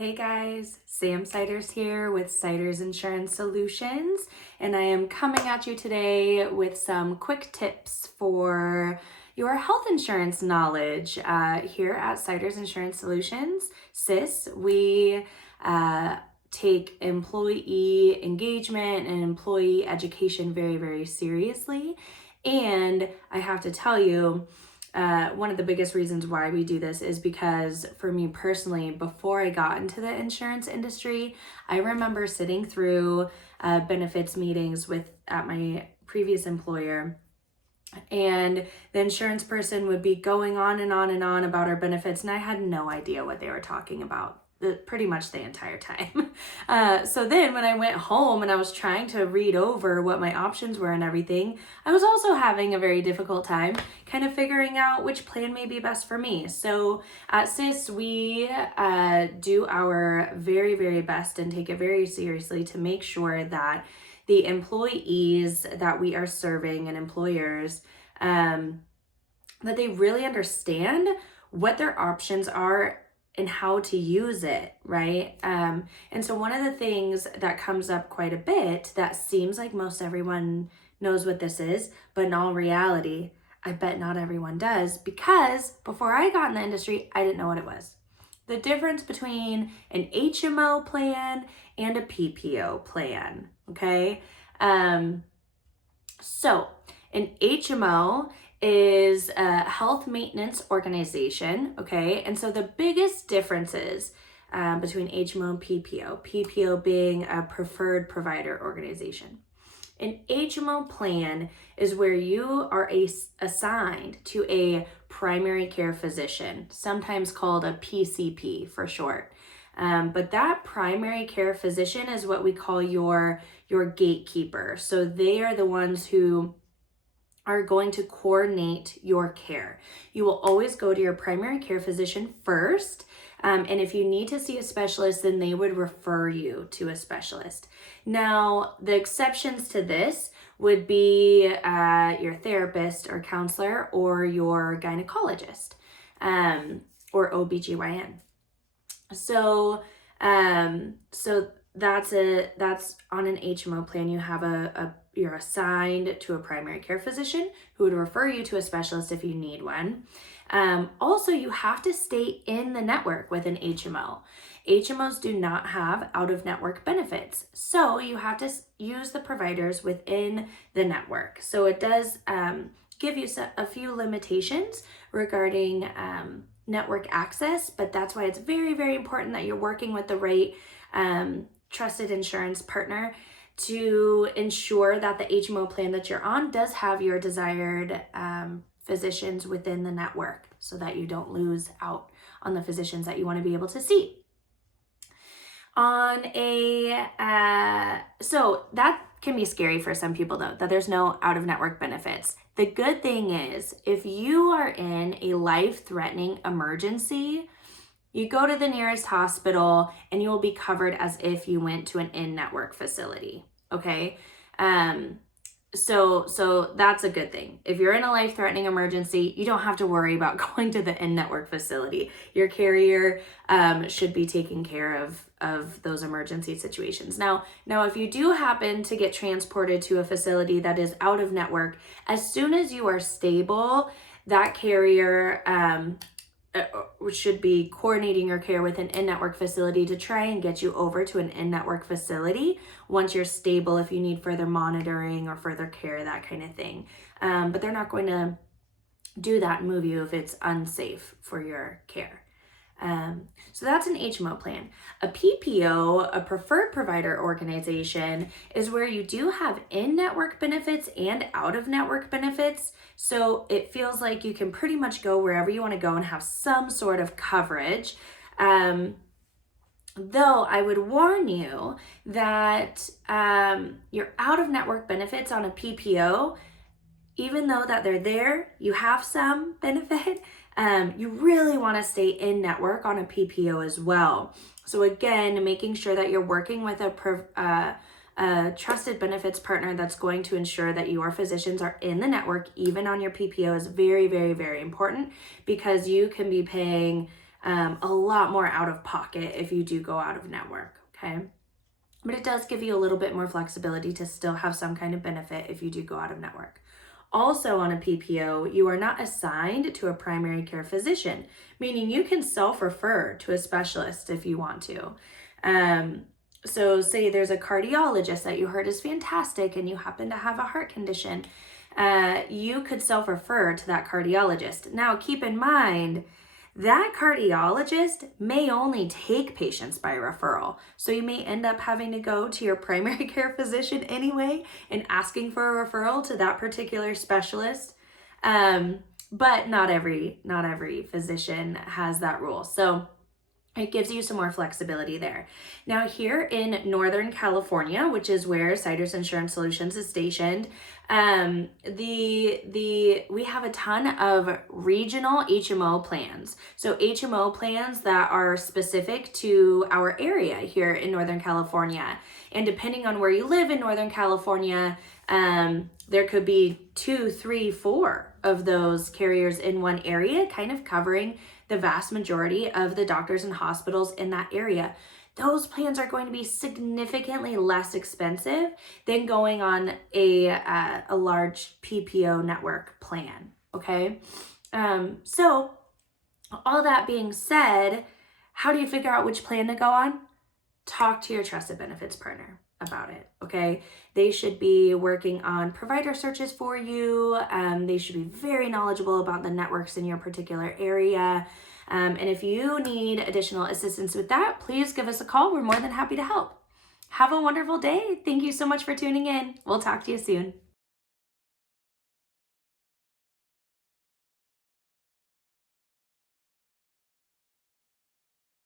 Hey guys, Sam Siders here with Siders Insurance Solutions, and I am coming at you today with some quick tips for your health insurance knowledge. Here at Siders Insurance Solutions, we take employee engagement and employee education very, very seriously. And I have to tell you, one of the biggest reasons why we do this is because for me personally, before I got into the insurance industry, I remember sitting through benefits meetings at my previous employer, and the insurance person would be going on and on and on about our benefits, and I had no idea what they were talking about pretty much the entire time. So then when I went home and I was trying to read over what my options were and everything, I was also having a very difficult time kind of figuring out which plan may be best for me. So at we do our very, very best and take it very seriously to make sure that the employees that we are serving and employers, that they really understand what their options are and how to use it, right? And so one of the things that comes up quite a bit that seems like most everyone knows what this is, but in all reality, I bet not everyone does, because before I got in the industry, I didn't know what it was. The difference between an HMO plan and a PPO plan, okay? So an HMO is a health maintenance organization, okay? And so the biggest differences between HMO and PPO being a preferred provider organization. An HMO plan is where you are assigned to a primary care physician, sometimes called a PCP for short. But that primary care physician is what we call your gatekeeper. So they are the ones who are going to coordinate your care. You will always go to your primary care physician first. And if you need to see a specialist, then they would refer you to a specialist. Now, the exceptions to this would be your therapist or counselor or your gynecologist or OBGYN. So that's on an HMO plan. You have you're assigned to a primary care physician who would refer you to a specialist if you need one. Also, you have to stay in the network with an HMO. HMOs do not have out-of-network benefits, so you have to use the providers within the network. So it does give you a few limitations regarding network access, but that's why it's very, very important that you're working with the right trusted insurance partner to ensure that the HMO plan that you're on does have your desired physicians within the network, so that you don't lose out on the physicians that you want to be able to see. So that can be scary for some people, though, that there's no out-of-network benefits. The good thing is, if you are in a life-threatening emergency, you go to the nearest hospital and you will be covered as if you went to an in-network facility, okay? So that's a good thing. If you're in a life-threatening emergency, you don't have to worry about going to the in-network facility. Your carrier should be taking care of those emergency situations. Now, if you do happen to get transported to a facility that is out of network, as soon as you are stable, that carrier should be coordinating your care with an in-network facility to try and get you over to an in-network facility once you're stable, if you need further monitoring or further care, that kind of thing. But they're not going to do that and move you if it's unsafe for your care. So that's an HMO plan. A PPO, a preferred provider organization, is where you do have in-network benefits and out-of-network benefits. So it feels like you can pretty much go wherever you want to go and have some sort of coverage. Though I would warn you that your out-of-network benefits on a PPO, even though that they're there, you have some benefit, you really want to stay in network on a PPO as well. So again, making sure that you're working with a trusted benefits partner that's going to ensure that your physicians are in the network, even on your PPO, is very, very, very important, because you can be paying a lot more out of pocket if you do go out of network, okay? But it does give you a little bit more flexibility to still have some kind of benefit if you do go out of network. Also on a PPO, you are not assigned to a primary care physician, meaning you can self-refer to a specialist if you want to. So say there's a cardiologist that you heard is fantastic and you happen to have a heart condition, you could self-refer to that cardiologist. Now keep in mind, that cardiologist may only take patients by referral. So you may end up having to go to your primary care physician anyway and asking for a referral to that particular specialist. But not every physician has that rule. So it gives you some more flexibility there. Now here in Northern California, which is where Siders Insurance Solutions is stationed, we have a ton of regional HMO plans. So HMO plans that are specific to our area here in Northern California. And depending on where you live in Northern California, there could be 2, 3, 4 of those carriers in one area, kind of covering the vast majority of the doctors and hospitals in that area. Those plans are going to be significantly less expensive than going on a large PPO network plan, okay? So all that being said, how do you figure out which plan to go on? Talk to your trusted benefits partner about it, okay? They should be working on provider searches for you. They should be very knowledgeable about the networks in your particular area. And if you need additional assistance with that, please give us a call. We're more than happy to help. Have a wonderful day. Thank you so much for tuning in. We'll talk to you soon.